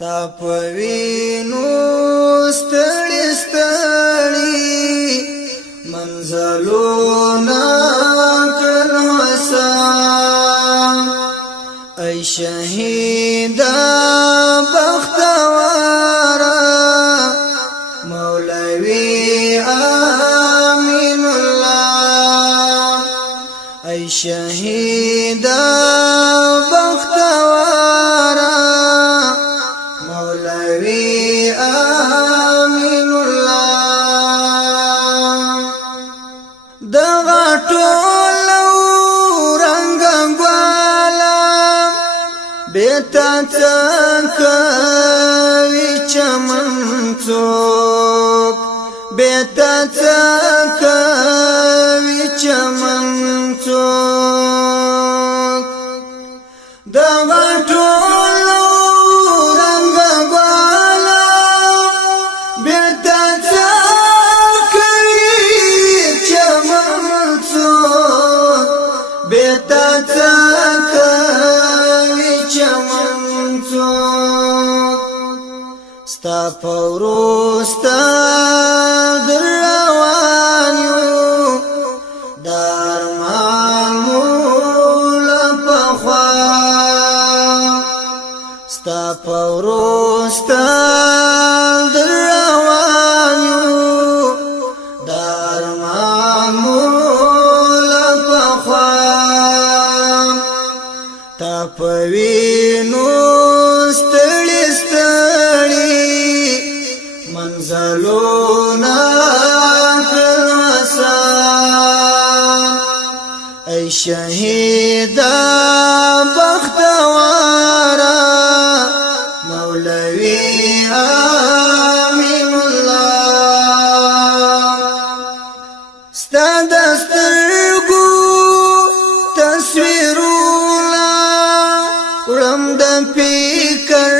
تا پوینو ستړي ستړي منزلونه کړل حسام ای شهیدا بختوارا مولوی امین الله ای شهیدا بیتا تکوی چمن څوک بیتا تکوی چمن څوک دغه ټولو رنګ ګوالا بیتا تکوی چمن څوک بیتا ستا پوروستا در روان یو دارمان مولا پخوا ستا پوروستا در روان یو دارمان مولا پخوا تا پوینو منزلونا کړل حسام ای شهیدا بختوارا مولوی امین الله ستا دسترګو تصویرونه وړم د فکر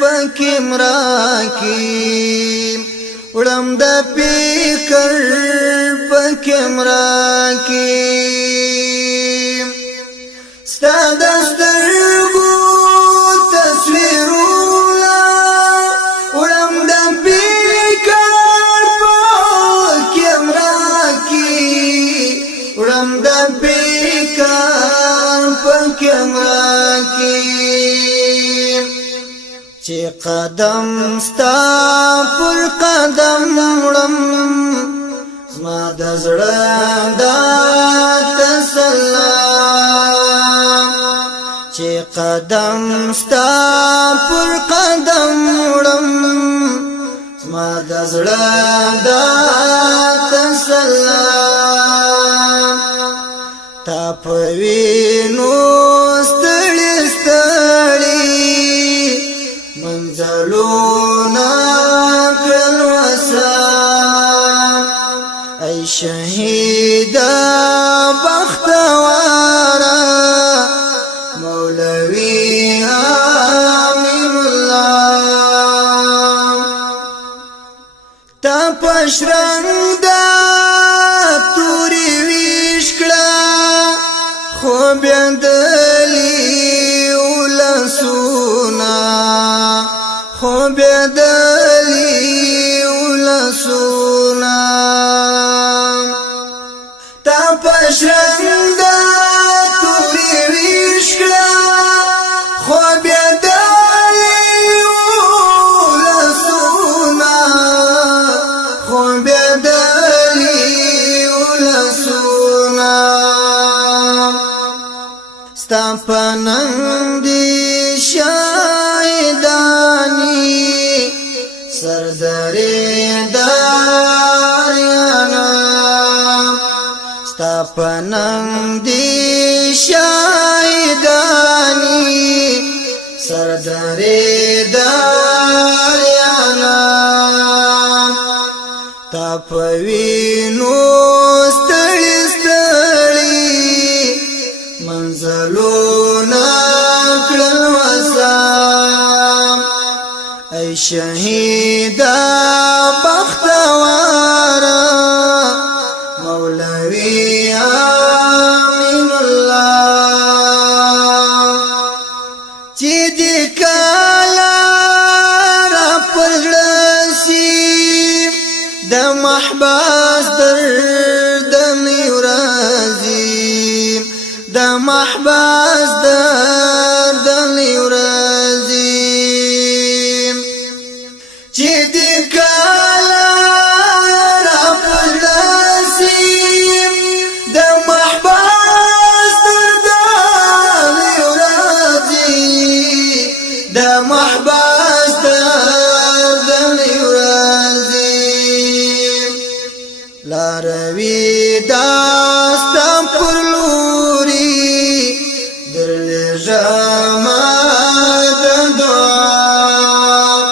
پکې مراکیم وړم د فکر پکې مراکیم ستا د سترګو تصویرونه وړم د فکر پکې مراکیم وړم د فکر پکې مراکیم چې قدم ستا پر قدم وړم زما د زړه د تسلام چې قدم ستا پر قدم وړم زما د زړه د تسلام تا پوینو ستړي ستړي منزلونا کړل حسام ای شهیدا بختوارا مولوی امین الله تا پشرنګ دا توري وشکړه خو بندلی ولسونا خو بدلی ولسونا تا پشرنګ توري وشکړه خو بدلی ولسونا خو بدلی ولسونا ستا پننګ دی شاهدانی سردری داریانا ستا پننګ دی شاهدانی سردری داریانا تا پوینو ستړي ستړي منزلونا کړل حسام ای شهیدا بختوارا مولوی امین الله چې دې کاله محبس درد نیورازی د محبس درد نیورازی چې دې کاله را پرنسیم د محبس درد نیورازی د محبس درد نیورازی لاروی داستا پر لوري درل جما د دعا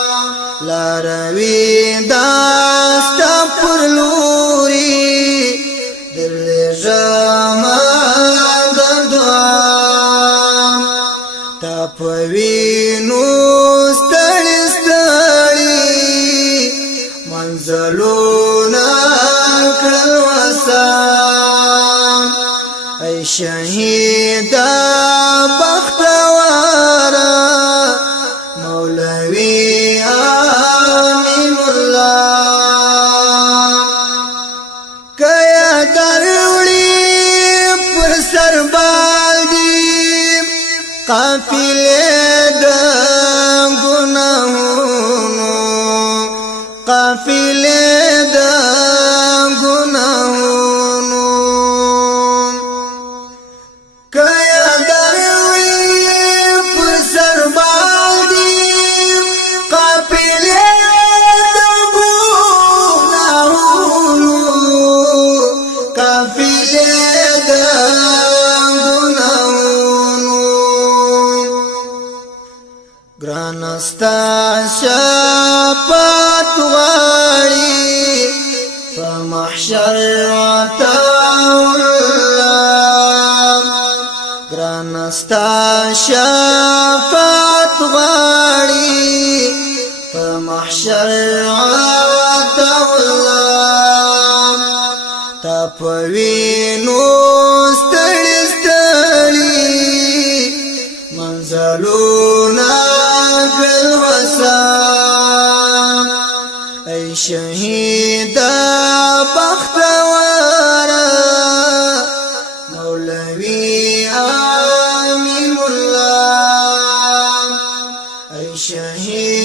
لاروی داستا پر لوري درل جما د دعا تا پوینو ستړي ستړي منزلونه ای شهیدا بختوارا مولوی آمین الله کیا دروڑی پر سربال دی قافلے دا گناہونو قافلے دا گناہونو کیا دروی پر سربال دی قافلے دا گناہونو قافلے دا گناہونو گرانستا شاپات غاڑی فمحشر عطاء گرانستا شفاعت غاڑی فمحشر عطاء تا پوینو ستړي ستړي منزلونا بالوسام ای شهیدا بختوارا مولوی آمین الله ای شهید